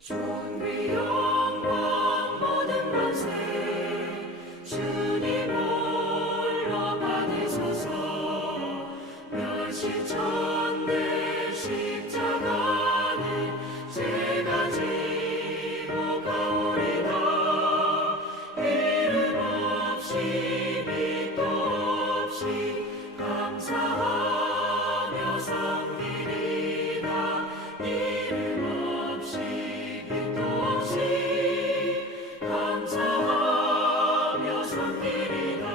존귀 영광 모든 권세 주님 홀로 받으소서. 멸시천대 십자가는 제가 지고 가오리다. 이름 없이 밑도 없이 감사하며 섬기리다. 이름 없이 빛도 없이 감사하며 섬기리다.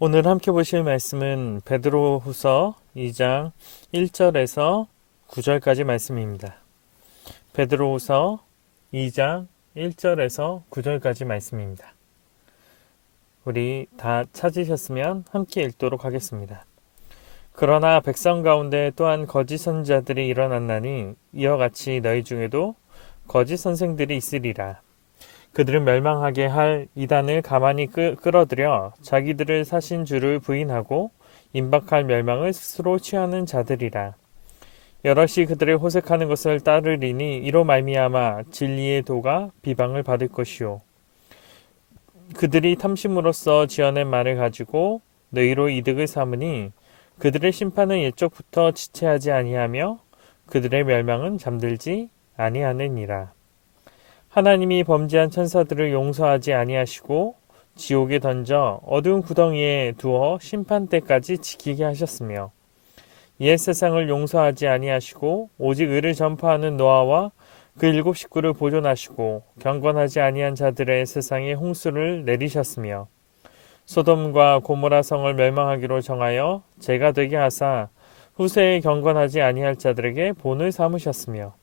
오늘 함께 보실 말씀은 베드로후서 2장 1절에서 9절까지 말씀입니다. 베드로후서 2장 1절에서 9절까지 말씀입니다. 우리 다 찾으셨으면 함께 읽도록 하겠습니다. 그러나 백성 가운데 또한 거짓 선지자들이 일어났나니 이와 같이 너희 중에도 거짓 선생들이 있으리라. 그들은 멸망하게 할 이단을 가만히 끌어들여 자기들을 사신 주를 부인하고 임박할 멸망을 스스로 취하는 자들이라. 여럿이 그들을 호색하는 것을 따르리니 이로 말미암아 진리의 도가 비방을 받을 것이요. 그들이 탐심으로써 지어낸 말을 가지고 너희로 이득을 삼으니 그들의 심판은 옛적부터 지체하지 아니하며 그들의 멸망은 잠들지 아니하느니라. 하나님이 범죄한 천사들을 용서하지 아니하시고 지옥에 던져 어두운 구덩이에 두어 심판 때까지 지키게 하셨으며 옛 세상을 용서하지 아니하시고 오직 의를 전파하는 노아와 그 7 식구를 보존하시고 경건하지 아니한 자들의 세상에 홍수를 내리셨으며 소돔과 고모라 성을 멸망하기로 정하여 죄가 되게 하사 후세에 경건하지 아니할 자들에게 본을 삼으셨으며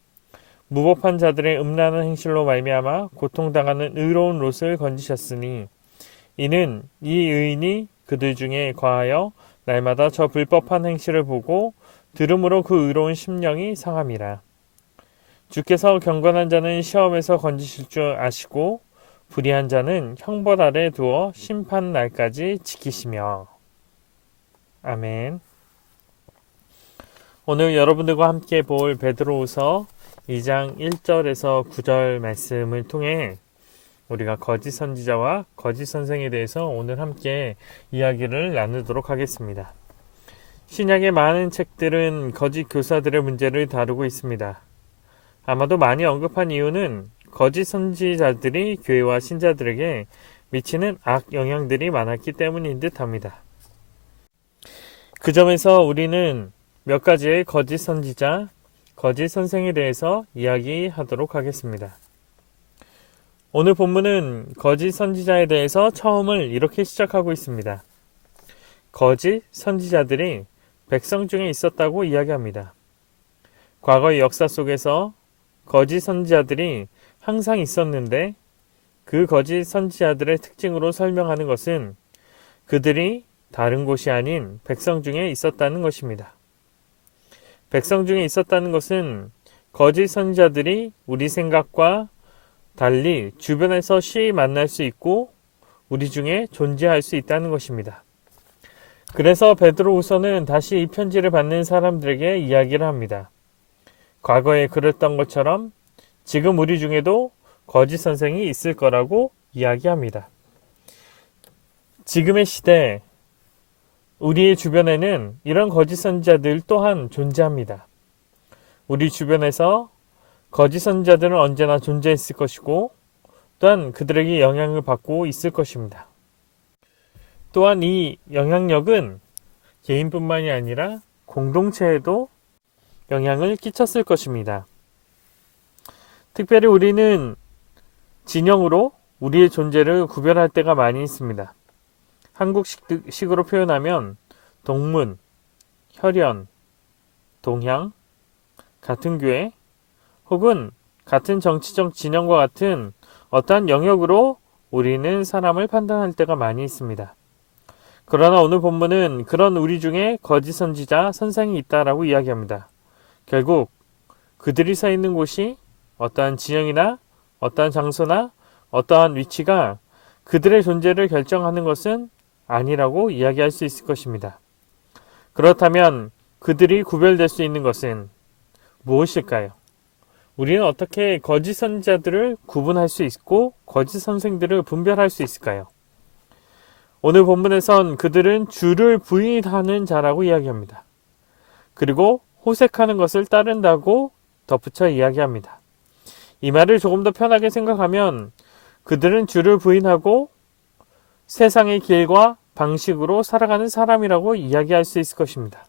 무법한 자들의 음란한 행실로 말미암아 고통당하는 의로운 롯을 건지셨으니 이는 이 의인이 그들 중에 과하여 날마다 저 불법한 행실을 보고 들음으로 그 의로운 심령이 상함이라. 주께서 경건한 자는 시험에서 건지실 줄 아시고 불의한 자는 형벌 아래 두어 심판 날까지 지키시며. 아멘. 오늘 여러분들과 함께 볼 베드로후서 2장 1절에서 9절 말씀을 통해 우리가 거짓 선지자와 거짓 선생에 대해서 오늘 함께 이야기를 나누도록 하겠습니다. 신약의 많은 책들은 거짓 교사들의 문제를 다루고 있습니다. 아마도 많이 언급한 이유는 거짓 선지자들이 교회와 신자들에게 미치는 악 영향들이 많았기 때문인 듯 합니다. 그 점에서 우리는 몇 가지의 거짓 선지자, 거짓 선생에 대해서 이야기하도록 하겠습니다. 오늘 본문은 거짓 선지자에 대해서 처음을 이렇게 시작하고 있습니다. 거짓 선지자들이 백성 중에 있었다고 이야기합니다. 과거의 역사 속에서 거짓 선지자들이 항상 있었는데 그 거짓 선지자들의 특징으로 설명하는 것은 그들이 다른 곳이 아닌 백성 중에 있었다는 것입니다. 백성 중에 있었다는 것은 거짓 선지자들이 우리 생각과 달리 주변에서 쉬이 만날 수 있고 우리 중에 존재할 수 있다는 것입니다. 그래서 베드로후서는 다시 이 편지를 받는 사람들에게 이야기를 합니다. 과거에 그랬던 것처럼 지금 우리 중에도 거짓 선생이 있을 거라고 이야기합니다. 지금의 시대 우리의 주변에는 이런 거짓 선지자들 또한 존재합니다. 우리 주변에서 거짓 선지자들은 언제나 존재했을 것이고 또한 그들에게 영향을 받고 있을 것입니다. 또한 이 영향력은 개인뿐만이 아니라 공동체에도 영향을 끼쳤을 것입니다. 특별히 우리는 진영으로 우리의 존재를 구별할 때가 많이 있습니다. 한국식으로 표현하면 동문, 혈연, 동향, 같은 교회 혹은 같은 정치적 진영과 같은 어떠한 영역으로 우리는 사람을 판단할 때가 많이 있습니다. 그러나 오늘 본문은 그런 우리 중에 거짓 선지자, 선생이 있다라고 이야기합니다. 결국 그들이 서 있는 곳이 어떠한 진영이나 어떠한 장소나 어떠한 위치가 그들의 존재를 결정하는 것은 아니라고 이야기할 수 있을 것입니다. 그렇다면 그들이 구별될 수 있는 것은 무엇일까요? 우리는 어떻게 거짓 선지자들을 구분할 수 있고 거짓 선생들을 분별할 수 있을까요? 오늘 본문에선 그들은 주를 부인하는 자라고 이야기합니다. 그리고 호색하는 것을 따른다고 덧붙여 이야기합니다. 이 말을 조금 더 편하게 생각하면 그들은 주를 부인하고 세상의 길과 방식으로 살아가는 사람이라고 이야기할 수 있을 것입니다.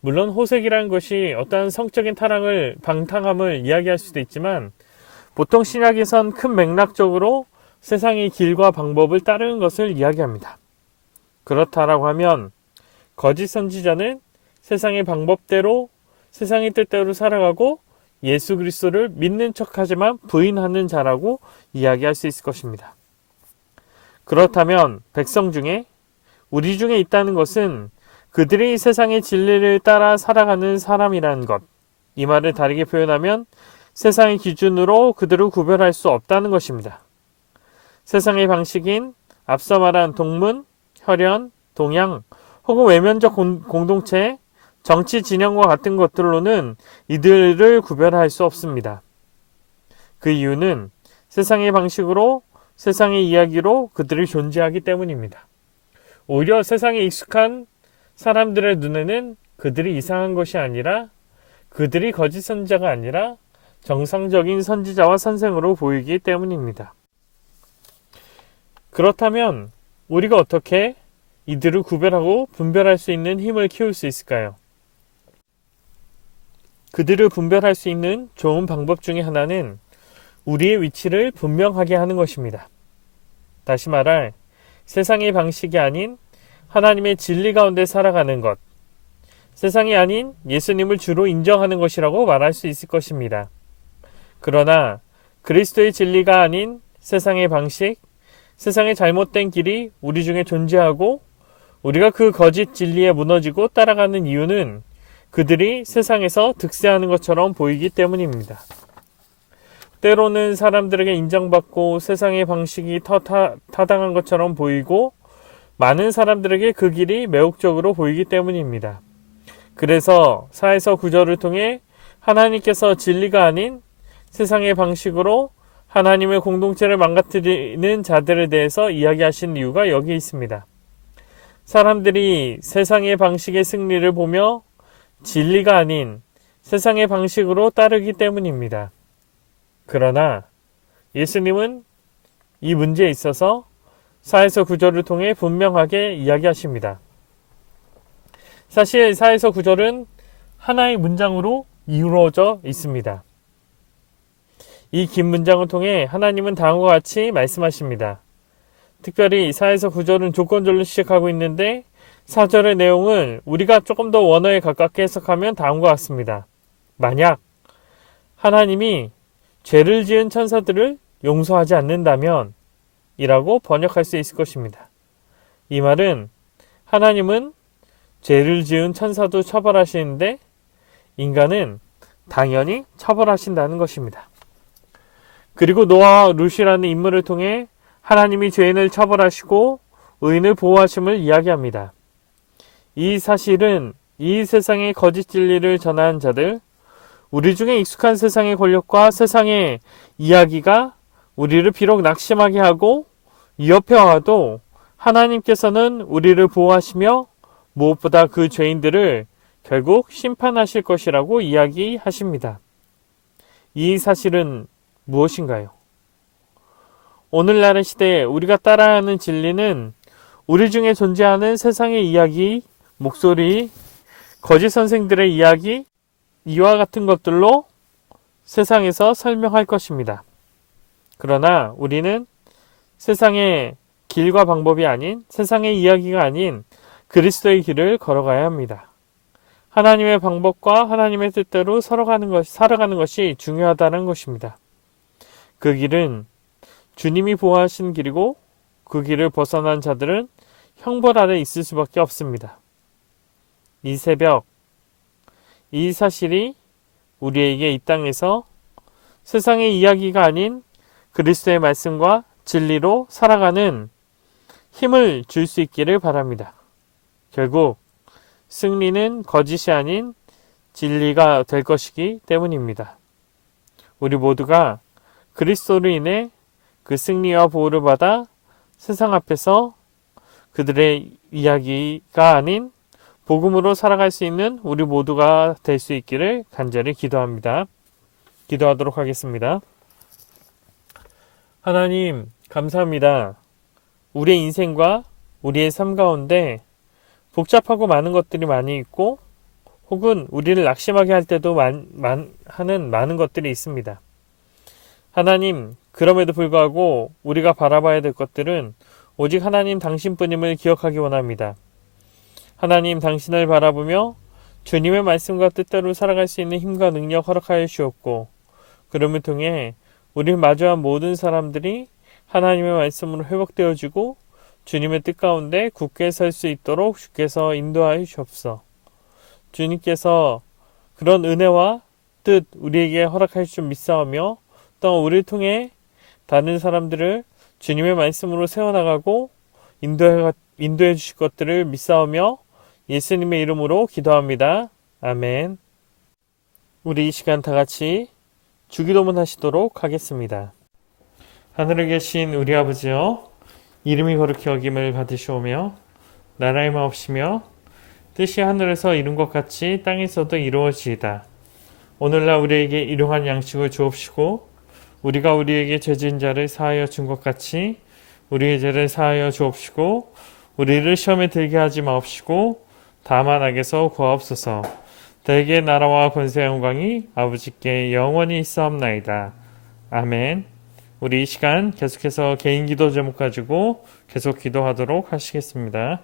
물론 호색이라는 것이 어떠한 성적인 타락을, 방탕함을 이야기할 수도 있지만 보통 신약에선 큰 맥락적으로 세상의 길과 방법을 따르는 것을 이야기합니다. 그렇다라고 하면 거짓 선지자는 세상의 방법대로, 세상의 뜻대로 살아가고 예수 그리스도를 믿는 척하지만 부인하는 자라고 이야기할 수 있을 것입니다. 그렇다면 백성 중에, 우리 중에 있다는 것은 그들이 세상의 진리를 따라 살아가는 사람이라는 것, 이 말을 다르게 표현하면 세상의 기준으로 그들을 구별할 수 없다는 것입니다. 세상의 방식인 앞서 말한 동문, 혈연, 동양 혹은 외면적 공동체, 정치 진영과 같은 것들로는 이들을 구별할 수 없습니다. 그 이유는 세상의 방식으로, 세상의 이야기로 그들이 존재하기 때문입니다. 오히려 세상에 익숙한 사람들의 눈에는 그들이 이상한 것이 아니라, 그들이 거짓 선지자가 아니라 정상적인 선지자와 선생으로 보이기 때문입니다. 그렇다면 우리가 어떻게 이들을 구별하고 분별할 수 있는 힘을 키울 수 있을까요? 그들을 분별할 수 있는 좋은 방법 중에 하나는 우리의 위치를 분명하게 하는 것입니다. 다시 말할 세상의 방식이 아닌 하나님의 진리 가운데 살아가는 것, 세상이 아닌 예수님을 주로 인정하는 것이라고 말할 수 있을 것입니다. 그러나 그리스도의 진리가 아닌 세상의 방식, 세상의 잘못된 길이 우리 중에 존재하고 우리가 그 거짓 진리에 무너지고 따라가는 이유는 그들이 세상에서 득세하는 것처럼 보이기 때문입니다. 때로는 사람들에게 인정받고 세상의 방식이 타당한 것처럼 보이고 많은 사람들에게 그 길이 매혹적으로 보이기 때문입니다. 그래서 4에서 9절을 통해 하나님께서 진리가 아닌 세상의 방식으로 하나님의 공동체를 망가뜨리는 자들에 대해서 이야기하신 이유가 여기 있습니다. 사람들이 세상의 방식의 승리를 보며 진리가 아닌 세상의 방식으로 따르기 때문입니다. 그러나 예수님은 이 문제에 있어서 4에서 9절을 통해 분명하게 이야기하십니다. 사실 4에서 9절은 하나의 문장으로 이루어져 있습니다. 이 긴 문장을 통해 하나님은 다음과 같이 말씀하십니다. 특별히 4에서 9절은 조건절로 시작하고 있는데 4절의 내용을 우리가 조금 더 원어에 가깝게 해석하면 다음과 같습니다. 만약 하나님이 죄를 지은 천사들을 용서하지 않는다면 이라고 번역할 수 있을 것입니다. 이 말은 하나님은 죄를 지은 천사도 처벌하시는데 인간은 당연히 처벌하신다는 것입니다. 그리고 노아와 룻이라는 인물을 통해 하나님이 죄인을 처벌하시고 의인을 보호하심을 이야기합니다. 이 사실은 이 세상의 거짓 진리를 전하는 자들, 우리 중에 익숙한 세상의 권력과 세상의 이야기가 우리를 비록 낙심하게 하고 위협해 와도 하나님께서는 우리를 보호하시며 무엇보다 그 죄인들을 결국 심판하실 것이라고 이야기하십니다. 이 사실은 무엇인가요? 오늘날의 시대에 우리가 따라야 하는 진리는 우리 중에 존재하는 세상의 이야기, 목소리, 거짓 선생들의 이야기, 이와 같은 것들로 세상에서 설명할 것입니다. 그러나 우리는 세상의 길과 방법이 아닌, 세상의 이야기가 아닌 그리스도의 길을 걸어가야 합니다. 하나님의 방법과 하나님의 뜻대로 살아가는 것이 중요하다는 것입니다. 그 길은 주님이 보호하신 길이고 그 길을 벗어난 자들은 형벌 아래 있을 수밖에 없습니다. 이 새벽, 이 사실이 우리에게 이 땅에서 세상의 이야기가 아닌 그리스도의 말씀과 진리로 살아가는 힘을 줄 수 있기를 바랍니다. 결국 승리는 거짓이 아닌 진리가 될 것이기 때문입니다. 우리 모두가 그리스도로 인해 그 승리와 보호를 받아 세상 앞에서 그들의 이야기가 아닌 복음으로 살아갈 수 있는 우리 모두가 될 수 있기를 간절히 기도합니다. 기도하도록 하겠습니다. 하나님, 감사합니다. 우리의 인생과 우리의 삶 가운데 복잡하고 많은 것들이 많이 있고 혹은 우리를 낙심하게 할 때도 하는 많은 것들이 있습니다. 하나님, 그럼에도 불구하고 우리가 바라봐야 될 것들은 오직 하나님 당신뿐임을 기억하기 원합니다. 하나님, 당신을 바라보며 주님의 말씀과 뜻대로 살아갈 수 있는 힘과 능력 허락하여 주옵고, 그럼을 통해 우리를 마주한 모든 사람들이 하나님의 말씀으로 회복되어지고 주님의 뜻 가운데 굳게 설 수 있도록 주께서 인도하여 주옵소서. 주님께서 그런 은혜와 뜻 우리에게 허락하여 줄 믿사오며 또 우리를 통해 다른 사람들을 주님의 말씀으로 세워나가고 인도해 주실 것들을 믿사오며 예수님의 이름으로 기도합니다. 아멘. 우리 이 시간 다 같이 주기도문 하시도록 하겠습니다. 하늘에 계신 우리 아버지여, 이름이 거룩히 여김을 받으시오며 나라의 마옵시며 뜻이 하늘에서 이룬 것 같이 땅에서도 이루어지이다. 오늘날 우리에게 일용할 양식을 주옵시고 우리가 우리에게 죄진 자를 사하여 준 것 같이 우리의 죄를 사하여 주옵시고 우리를 시험에 들게 하지 마옵시고 다만 악에서 구하옵소서. 대개 나라와 권세와 영광이 아버지께 영원히 있사옵나이다. 아멘. 우리 이 시간 계속해서 개인 기도 제목 가지고 계속 기도하도록 하시겠습니다.